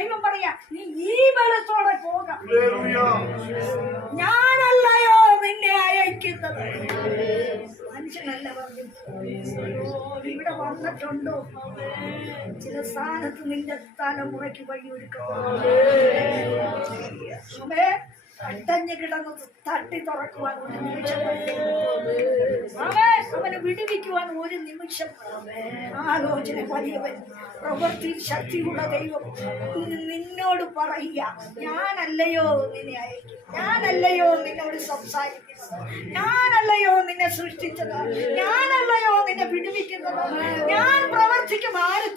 ദൈവം പറയാ നീ ഈ ബലത്തോടെ പോകാം. ഞാനല്ലയോ നിന്നെ അയക്കുന്നത്? മനുഷ്യനല്ല പറഞ്ഞു. ഇവിടെ വന്നിട്ടുണ്ടോ? ചില സ്ഥാനത്ത് നിന്റെ തലമുറയ്ക്ക് വഴിയൊരുക്കപ്പെടും അട്ടഞ്ഞു കിടന്ന് തട്ടി തുറക്കുവാൻ നിമിഷം അവനെ വിടുവിക്കുവാൻ ഒരു നിമിഷം. ആലോചന വലിയവൻ പ്രവൃത്തി ശക്തിയുള്ള ദൈവം നിന്നോട് പറയുക ഞാനല്ലയോ നിന്നെ അയക്കും. ഞാനല്ലയോ നിന്നോട് സംസാരിക്കുന്നത്. ഞാനല്ലയോ നിന്നെ സൃഷ്ടിച്ചത്. ഞാനല്ലയോ നിന്നെ വിടുവിക്കുന്നത്. ഞാൻ പ്രവർത്തിക്കും ആര്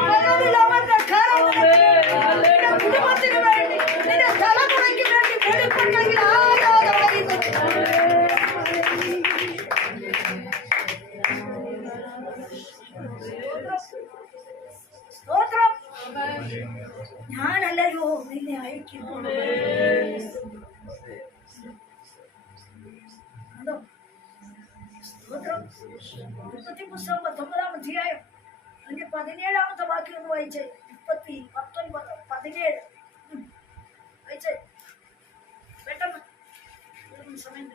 പകലിൽ അവന്റെ കുടുംബത്തിന് വേണ്ടി നിന്റെ തലമുറയ്ക്ക് വാക്യം ഒന്ന് വായിച്ചേ മുപ്പത്തി പത്തൊൻപത് പതിനേഴ്. വായിച്ചേ പെട്ടെന്ന്. സമയം.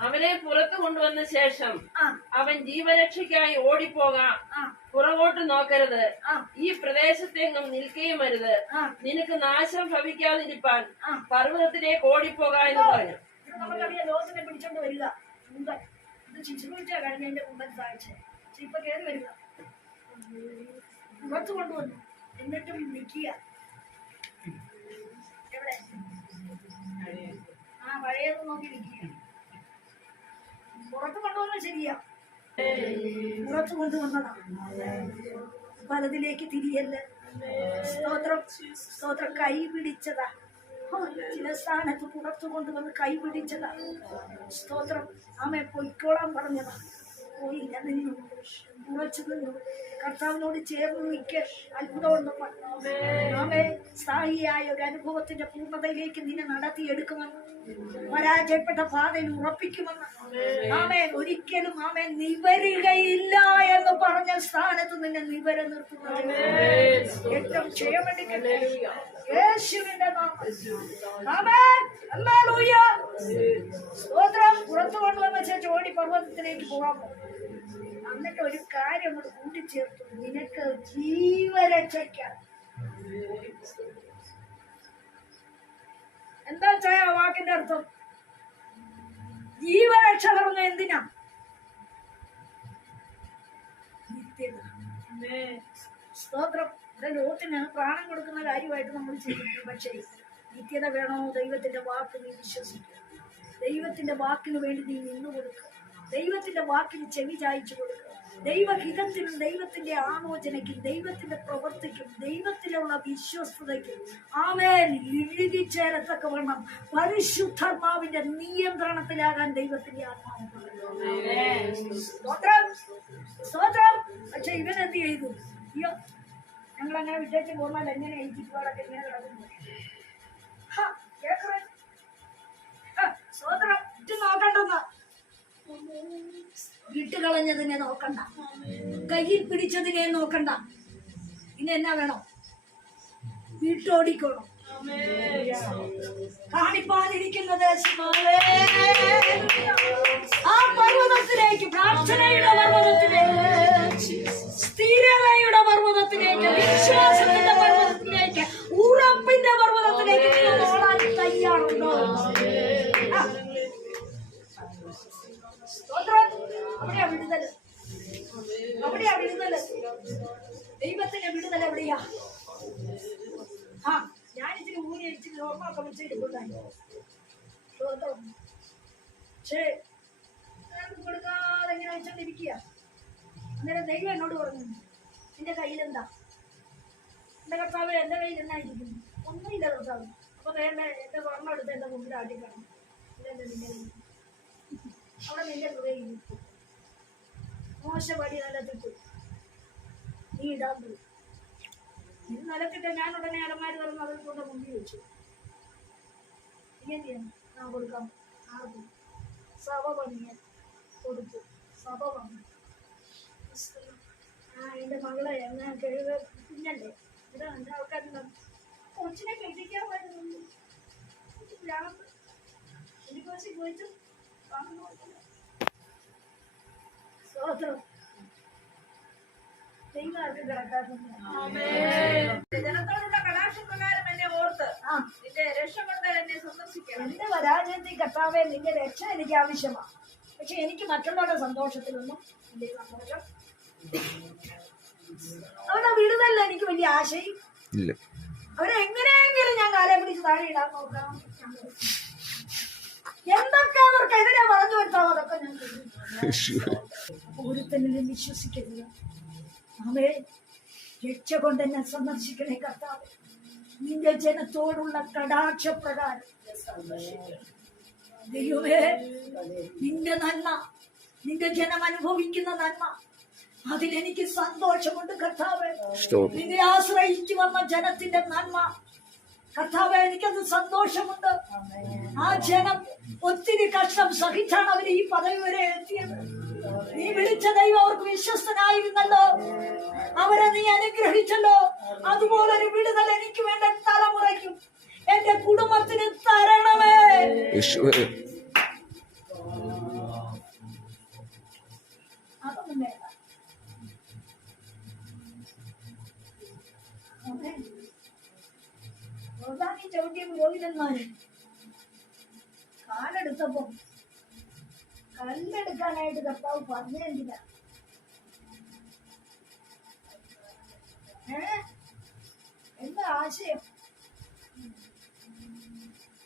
അവനെ പുറത്തു കൊണ്ടുവന്ന ശേഷം അവൻ ജീവരക്ഷയ്ക്കായി ഓടിപ്പോകാം. പുറകോട്ട് നോക്കരുത്. ആ. ഈ പ്രദേശത്തെങ്ങും നിൽക്കുകയും അരുത് നിനക്ക് നാശം ഭവിക്കാതിരിപ്പാൻ. പർവതത്തിലേക്ക് ഓടിപ്പോക എന്ന് പറഞ്ഞു. നമുക്കറിയാം ലോകത്തിനെ പിടിച്ചോണ്ട് വരിക. മുമ്പൻ കഴിഞ്ഞ കഴിഞ്ഞതിന്റെ മുമ്പൻ താഴ്ച പക്ഷെ ഇപ്പൊ കയറി വരിക. പുറത്ത് കൊണ്ടുവന്നു. എന്നിട്ടും നിൽക്കുക എവിടെ? ആ പഴയത് നോക്കി നിൽക്കുക പുറത്ത് കൊണ്ടുവന്നത് ശരിയാ. പുറത്ത് കൊണ്ടുവന്നതാ പലതിലേക്ക് തിരിയല്ല? സ്തോത്രം. സ്തോത്രം. കൈ പിടിച്ചതാ. ചില സ്ഥാനത്ത് പുറത്തു കൊണ്ടുവന്ന് കൈ പിടിച്ചതാ. സ്തോത്രം. ആമെ പൊയ്ക്കോളാൻ പറഞ്ഞതാ. പോയില്ല നിന്നു. ഉറച്ചു നിന്നു കർത്താവിനോട് ചേർന്ന് നിൽക്ക്. അത്ഭുതമൊന്നും ആമേ സ്ഥായിയായ ഒരു അനുഭവത്തിന്റെ പൂർണതയിലേക്ക് നിന്നെ നടത്തിയെടുക്കുമെന്ന്. പരാജയപ്പെട്ട പാതയിൽ ഉറപ്പിക്കുമെന്ന്. ആമേൻ ഒരിക്കലും ആമേൻ നിവരുകയില്ല എന്ന് പറഞ്ഞ സ്ഥാനത്ത് നിന്നെ നിവര നിർത്തുന്നത് ഏറ്റവും. സ്തോത്രം. പുറത്തു കൊണ്ടുവന്ന ഓടി പർവതത്തിലേക്ക് പോകാൻ പോകും എന്നിട്ട് ഒരു കാര്യം അങ്ങോട്ട് കൂട്ടിച്ചേർത്തു. നിനക്ക് ജീവരക്ഷയ്ക്കാൻ എന്താ ചായ ആ വാക്കിന്റെ അർത്ഥം? ജീവരക്ഷ പറഞ്ഞ എന്തിനാ? നിത്യത. സ്തോത്രം. ലോകത്തിന് പ്രാണം കൊടുക്കുന്ന കാര്യമായിട്ട് നമ്മൾ ചെയ്യുന്നു പക്ഷേ നിത്യത വേണോ? ദൈവത്തിന്റെ വാക്ക് നീ വിശ്വസിക്കുക. ദൈവത്തിന്റെ വാക്കിന് വേണ്ടി നീ നിന്നു കൊടുക്കുക ദൈവത്തിന്റെ വാക്കിന് ചെവി ചായച്ചു കൊടുക്കുക ദൈവഹിതത്തിനും ദൈവത്തിന്റെ ആലോചനയ്ക്കും ദൈവത്തിന്റെ പ്രവൃത്തിക്കും ദൈവത്തിലുള്ള വിശ്വസ്തതയ്ക്കും. ആമേൻ. ഇഴുകി ചേരത്തക്കവണ്ണം പരിശുദ്ധർമാവിന്റെ നിയന്ത്രണത്തിലാകാൻ ദൈവത്തിന്റെ ആത്മാവ്. സ്തോത്രം. പക്ഷെ ഇവൻ എന്ത് ചെയ്തു? അയ്യോ ഞങ്ങൾ അങ്ങനെ വിട്ടേച്ച് പോന്നാൽ എങ്ങനെ ഈ ചുറ്റുപാടൊക്കെ ഇങ്ങനെ കിടക്കുന്നു. സ്തോത്രം. ഇത് നോക്കണ്ടെന്ന. വിട്ടുകളഞ്ഞതിനെ നോക്കണ്ട. കയ്യിൽ പിടിച്ചതിനെ നോക്കണ്ട. ഇനി എന്നാ വേണം? വിട്ടോടിക്കോണം. കാണിപ്പാതിരിക്കുന്നത് ആ പർവതത്തിലേക്ക് പ്രാർത്ഥനയുടെ പർവതത്തിലേക്ക് സ്ഥിരതയുടെ പർവതത്തിലേക്ക് വിശ്വാസത്തിന്റെ പർവതത്തിലേക്ക് ഉറപ്പിന്റെ പർവതത്തിലേക്ക് കൊടുക്കാതെ ഇങ്ങനെ വെച്ചോണ്ടിരിക്കുക അന്നേരം ദൈവം എന്നോട് പറഞ്ഞു നിന്റെ കയ്യിലെന്താ? എന്റെ കർത്താവ് എന്റെ കയ്യിൽ എന്നായിരിക്കുന്നു? ഒന്നുമില്ല കർത്താവ്. അപ്പൊ വേണ്ട എന്റെ വർണം എടുത്ത് എന്റെ മുമ്പിൽ ആട്ടിക്കണം. ഇതെന്റെ നിന്റെ അവിടെ നിന്റെ ഹൃദയം നിലത്തിട്ടു നീ ഇടാൻ പോയി. നിലത്തിട്ട് ഞാൻ ഉടനെ അലമാരി തുറന്ന് അതിൽ കൊണ്ട് മുമ്പിൽ വെച്ചു. ഇങ്ങനെ ഞാൻ കൊടുക്കാം ആർക്കും സഭ പണിയാൻ കൊടുത്തു. സഭ പണി ആ എന്റെ മകളെ എന്നാ കഴിവ് കുഞ്ഞല്ലേ? ഇവിടെ എന്റെ ആൾക്കാരുണ്ടാവും കൊച്ചിനെ കെട്ടിക്കാൻ വരുന്നു എനിക്ക് കുറച്ച് പോയിട്ട് സ്തോത്രം. ദൈവം ആർക്കും കിടക്കാറുണ്ട് ജനത്തോടുള്ള കടാക്ഷപ്രകാരം എന്നെ ഓർത്ത് ആ. നിന്റെ രക്ഷ കൊണ്ട് എന്നെ പരാജയത്തിൽ കർത്താവെ നിന്റെ രക്ഷ എനിക്ക് ആവശ്യമാണ്. പക്ഷെ എനിക്ക് മറ്റുള്ളവരുടെ സന്തോഷത്തിലൊന്നും എന്റെ സന്തോഷം അവരുടെ വിടുന്നല്ല എനിക്ക് വലിയ ആശയും. ഇല്ല. അവരെ എങ്ങനെയെങ്കിലും ഞാൻ കാലം പിടിച്ച് താഴെ ഇടാൻ നോക്കാം. എന്തൊക്കെ അവർക്ക് എതിരെ പറഞ്ഞു വരുത്താമോ അതൊക്കെ ഞാൻ ഓരോരുത്തരും ഒരുത്തനിലും വിശ്വസിക്കരുത്. അവേ രക്ഷ കൊണ്ട് എന്നെ സന്ദർശിക്കണേ കർത്താവ്. നിന്റെ ജനത്തോടുള്ള കടാക്ഷപ്രകാരം ദൈവമേ നിന്റെ നന്മ നിന്റെ ജനം അനുഭവിക്കുന്ന നന്മ അതിലെനിക്ക് സന്തോഷമുണ്ട് കർത്താവ്. നിന്നെ ആശ്രയിച്ചു വന്ന ജനത്തിന്റെ നന്മ കർത്താവ് എനിക്കത് സന്തോഷമുണ്ട്. ആ ജനം ഒത്തിരി കഷ്ടം സഹിച്ചാണ് അവർ ഈ പദവി വരെ എത്തിയത്. നീ വിളിച്ച ദൈവം അവർക്ക് വിശ്വസ്തനായിരുന്നല്ലോ. അവരെ നീ അനുഗ്രഹിച്ചല്ലോ. അതുപോലൊരു വിടുതൽ എനിക്ക് വേണ്ട തലമുറയ്ക്കും. എന്റെ കുടുംബത്തിന് തരണമേ. അതൊന്നും വേണ്ട. പ്രധാനി ചവിട്ടിയ പുരോഹിതന്മാര് കാലെടുത്തപ്പോ കല്ലെടുക്കാനായിട്ട് കർത്താവ് പറഞ്ഞെന്തിനാ ഏ? എന്താ ആശയം?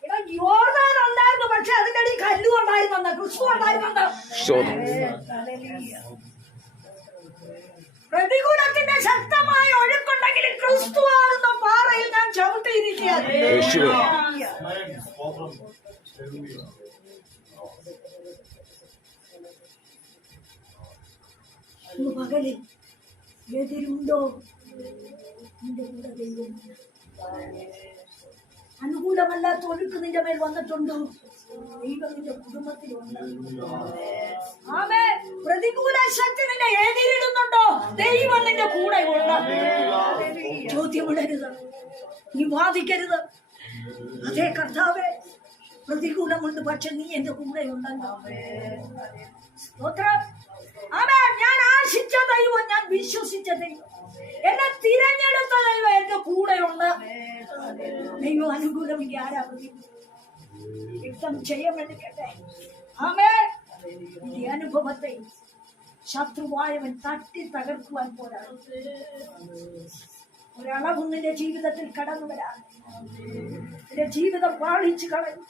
ഉണ്ടായിരുന്നു പക്ഷെ അതിന്റെ അടി കല്ലു ഉണ്ടായിരുന്നോ ക്രിസ്തു ഉണ്ടായിരുന്നോ സ്തോത്രം. പ്രതികൂലത്തിന്റെ ശക്തമായ ഒഴുക്കുണ്ടെങ്കിൽ ക്രിസ്തു ആകുന്ന പാറയിൽ ഞാൻ ചവിട്ടിയിരിക്കുകയാണ്. പകലിൽ എതിരുണ്ടോ? നിന്റെ കൂടെ ദൈവം. അനുകൂലമല്ലാത്ത ഒഴുക്ക് നിന്റെ മേൽ വന്നിട്ടുണ്ട്. ദൈവം നിന്റെ കുടുംബത്തിലുണ്ട് ആമേ പ്രതികൂല ശക്തി നിന്നെ ഏതിരിടുന്നുണ്ടോ ദൈവം നിന്റെ കൂടെ ഉണ്ട്. ചോദ്യമിടരുത്. നീ വാദിക്കരുത്. അതേ കർത്താവേ പ്രതികൂലമുണ്ട് പക്ഷെ നീ എന്റെ കൂടെ ഉണ്ടെങ്കിൽ സ്തോത്രം. ഞാൻ ആശിച്ച ദൈവം ഞാൻ വിശ്വസിച്ച ദൈവം. എന്നെ തിരഞ്ഞെടുത്ത ദൈവം എന്റെ കൂടെയുണ്ട്. ദൈവം അനുകൂലമെങ്കിൽ ആരാ യുദ്ധം ചെയ്യാമെടുക്കട്ടെ ആമേ ഈ അനുഭവത്തെ ശത്രുവായവൻ തട്ടി തകർക്കുവാൻ പോരാടും ഒരളവും നിന്റെ ജീവിതത്തിൽ കടന്നു വരാൻ നിന്റെ ജീവിതം പാളിച്ചു കളയും.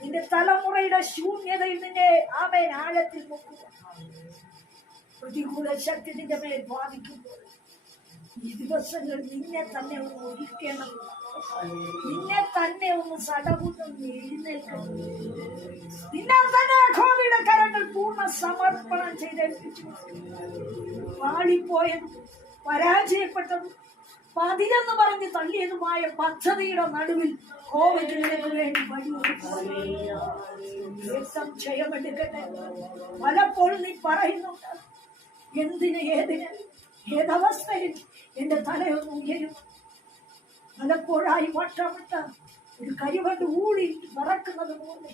നിന്റെ തലമുറയുടെ ശൂന്യതയിൽ നിന്നെ ആമേൻ ആഴത്തിൽ മുക്കുക പ്രതികൂല ശക്തി നിന്റെ മേൽ ബാധിക്കുമ്പോൾ ഈ ദിവസങ്ങൾ നിന്നെ തന്നെ ഒന്ന് ഒഴിക്കണം. നിന്നെ തന്നെ ഒന്ന് സടകുന്ന് എഴുന്നേൽക്കണം. നിന്നെ തന്നെ കോവിഡ് കരങ്ങൾ പൂർണ സമർപ്പണം ചെയ്തേൽപ്പിച്ചു പാളിപ്പോയതും പരാജയപ്പെട്ടതും പതിനെന്ന് പറഞ്ഞ് തള്ളിയതുമായ പദ്ധതിയുടെ നടുവിൽ കോവിഡിലേക്ക് വേണ്ടി വഴിയൊരുക്കും സംശയമെടുക്കട്ടെ? പലപ്പോഴും നീ പറയുന്നുണ്ട് എന്തിന് ഏതിന്? ഏതവസ്ഥയിൽ എന്റെ തലയൊന്ന് ഉയരും പലപ്പോഴായി വട്ടമിട്ട ഒരു കരിവണ്ട് ഊടി മറക്കുന്നത് പോലെ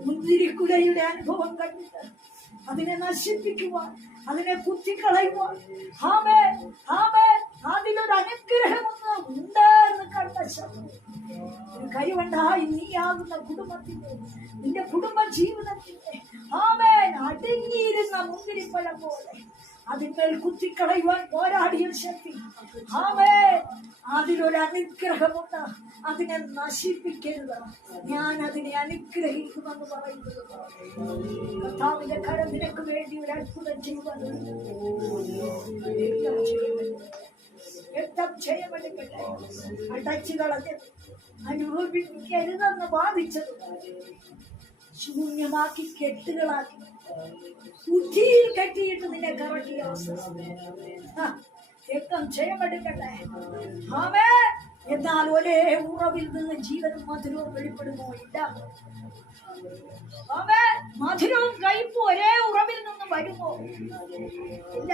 മുന്തിരിക്കുലയുടെ അനുഭവം കണ്ടിട്ട് അതിനെ നശിപ്പിക്കുവാൻ അതിനെ കുത്തിക്കളയുവാൻ. ഹാമേ ഹാമേ അതിലൊരു അനുഗ്രഹമൊന്ന് ഉണ്ട് എന്ന് കണ്ട ശബ്ദം ഒരു നീയാകുന്ന കുടുംബത്തിന്റെ നിന്റെ കുടുംബ ജീവിതത്തിന്റെ ആമേൻ അടങ്ങിയിരുന്ന മുന്തിരിപ്പഴം പോലെ അതിന്മേൽ കുത്തിക്കളയുവാൻ പോരാടിയ ശക്തി. ആമേ അതിലൊരു അനുഗ്രഹമുണ്ട്. അതിനെ നശിപ്പിക്കരുത്. ഞാൻ അതിനെ അനുഗ്രഹിക്കുമെന്ന് പറയുന്നത്. കർത്താവിന്റെ കരം വേണ്ടി ഒരു അത്ഭുതം ചെയ്യുവാൻ യുദ്ധം ചെയ്യപ്പെടും. യുദ്ധം ചെയ്യപ്പെടുക്കട്ടെ അടച്ചു കളഞ്ഞ് അനുഭവിക്കരുതെന്ന് ബാധിച്ചത് ശൂന്യമാക്കി കെട്ടുകളാക്കി. ബുദ്ധിയിൽ കെട്ടിയിട്ട് നിന്നെ കറക്കിയ യുദ്ധം ചെയ്യപ്പെടുക്കട്ടെ എന്നാൽ ഒരേ ഉറവിൽ നിന്ന് ജീവനും മധുരവും വെളിപ്പെടുമോ? ഇല്ല. മധുരവും കയ്പും ഒരേ ഉറവിൽ നിന്ന് വരുമോ? ഇല്ല.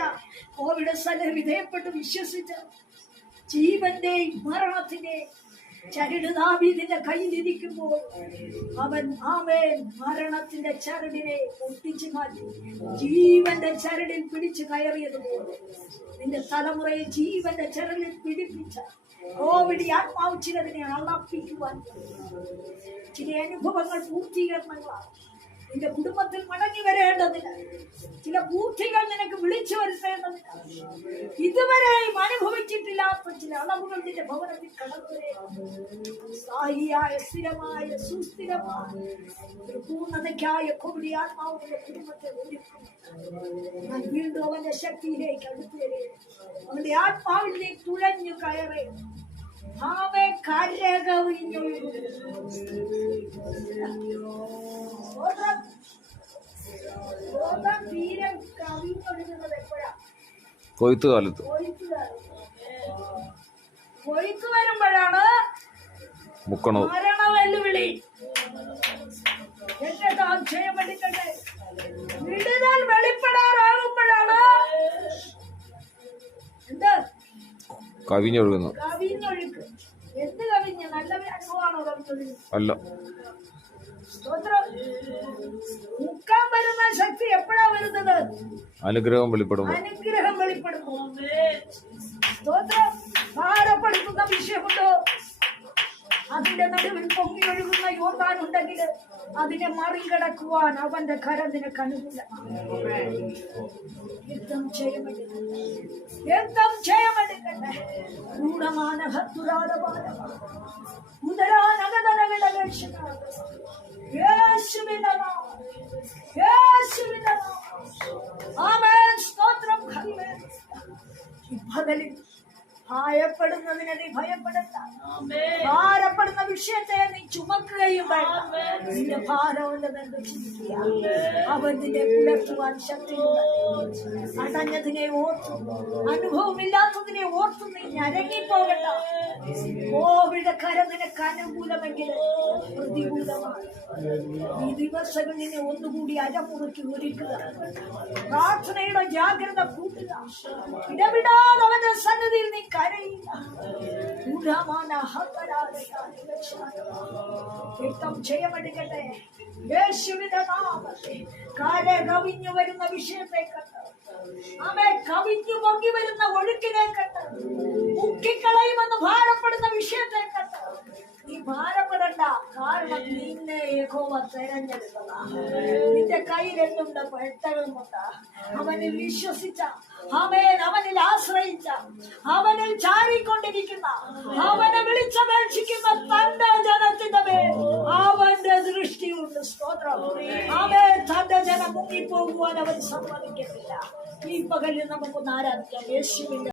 കോവിഡ് സ്ഥലം വിധേയപ്പെട്ട് വിശ്വസിച്ച് ജീവന്റെയും മരണത്തിന്റെയും ചരട് ദാവീദിന്റെ കയ്യിലിരിക്കുമ്പോൾ അവൻ ആമേൻ മരണത്തിന്റെ ചരടിനെ ഒട്ടിച്ചു മാറ്റി. ജീവന്റെ ചരടിൽ പിടിച്ചു കയറിയതുപോലെ നിന്റെ തലമുറയെ ജീവന്റെ ചരടിൽ പിടിപ്പിച്ച കോവിഡ് ആത്മാവ് ചിലതിനെ അളപ്പിക്കുവാൻ. ചില അനുഭവങ്ങൾ പൂർത്തീകരണങ്ങളാണ്. നിന്റെ കുടുംബത്തിൽ മടങ്ങി വരേണ്ടതിന് ചില പൂർത്തികൾ നിനക്ക് വിളിച്ചു വരുത്തേണ്ടതിന് ഇതുവരെയും അനുഭവിച്ചിട്ടില്ലാത്ത ചില അളവുകൾ നിന്റെ ഭവനത്തിൽ കടന്നു വരേണ്ടത് സ്ഥായിയായ സ്ഥിരമായ സുസ്ഥിരമായ ഒരു പൂർണതയ്ക്കായ കൊടി ആത്മാവ് നിന്റെ കുടുംബത്തെ ഒരുക്കുന്നു വീണ്ടും അവന്റെ ശക്തിയിലേക്ക് അടുത്തു അവന്റെ ആത്മാവിലേക്ക് തുഴഞ്ഞു കയറി. തീരെ കവിഞ്ഞൊഴുകുന്നത് എപ്പോഴാ? കൊയ്ത്ത് കാലത്ത് കൊയ്ത്ത് വരുമ്പോഴാണ് മുക്കണത്. മരണ വെല്ലുവിളി എന്റെ താക്ഷയം പഠിക്കട്ടെ. വിടുതൽ വെളിപ്പെടാറാകുമ്പോഴാണ് എന്ത്? കവിഞ്ഞൊഴുകുന്നത്. അല്ല അനുഗ്രഹം വെളിപ്പെടുമ്പോൾ ഉണ്ടെങ്കിൽ അതിനെ മറികടക്കുവാൻ അവന്റെ കരം നിനക്ക് അനുകൂലമാണ് യുദ്ധം ചെയ്യമെടുക്കട്ടെ യുദ്ധം ആമേൻ. സ്തോത്രം. ഈ പകലിൽ ഭയപ്പെടുന്നതിനെ നീ ഭയപ്പെടണ്ട ഭാരപ്പെടുന്ന വിഷയത്തെ നീ ചുമക്കുകയും വേണ്ട. നിന്റെ ഭാരമുണ്ട് ചിന്തിക്കുക അവൻ നിന്നെ പുലർത്തുവാൻ ശക്തിയുണ്ട്. അടഞ്ഞതിനെ ഓർത്തു. അനുഭവമില്ലാത്തതിനെ ഓർത്തു നീ ഞരങ്ങിപ്പോകണ്ട. കോവിഡ് കരം നിനക്ക് അനുകൂലമെങ്കിൽ പ്രതികൂലമാണ്. ഈ ദിവസങ്ങളിൽ നിന്നെ ഒന്നുകൂടി അരമുറുക്കി ഒരുക്കുക. പ്രാർത്ഥനയുടെ ജാഗ്രത കൂട്ടുക. ഇടവിടാതെ അവന്റെ സന്നദ്ധിയിൽ നീ കാല കവിഞ്ഞു വരുന്ന വിഷയത്തെ കണ്ട് കവിഞ്ഞു പൊങ്ങി വരുന്ന ഒഴുക്കിനെ കണ്ട് മുക്കിക്കളയുമെന്ന് ഭാരപ്പെടുന്ന വിഷയത്തെ കണ്ട് നീ ഭാരപ്പെടണ്ട. കാരണം നിന്നെ യഹോവ തെരഞ്ഞെടുത്തതാ. നിന്റെ കയ്യിലെന്തുണ്ട്? പെട്ടകളുമുണ്ട് അവനിൽ വിശ്വസിച്ച. അവൻ അവനിൽ ആശ്രയിച്ച. അവനിൽ ചാരിക്കൊണ്ടിരിക്കുന്ന. അവനെ വിളിച്ചപേക്ഷിക്കുന്ന തന്റെ ജനത്തിന്റെ മേൽ അവന്റെ ദൃഷ്ടിയുണ്ട്. സ്തോത്രം. അവൻ തന്റെ ജനം മുങ്ങിപ്പോകുവാൻ അവൻ സമ്മതിക്കത്തില്ല ഈ പകലിൽ നമുക്കൊന്ന് ആരാധിക്കാം. യേശുവിന്റെ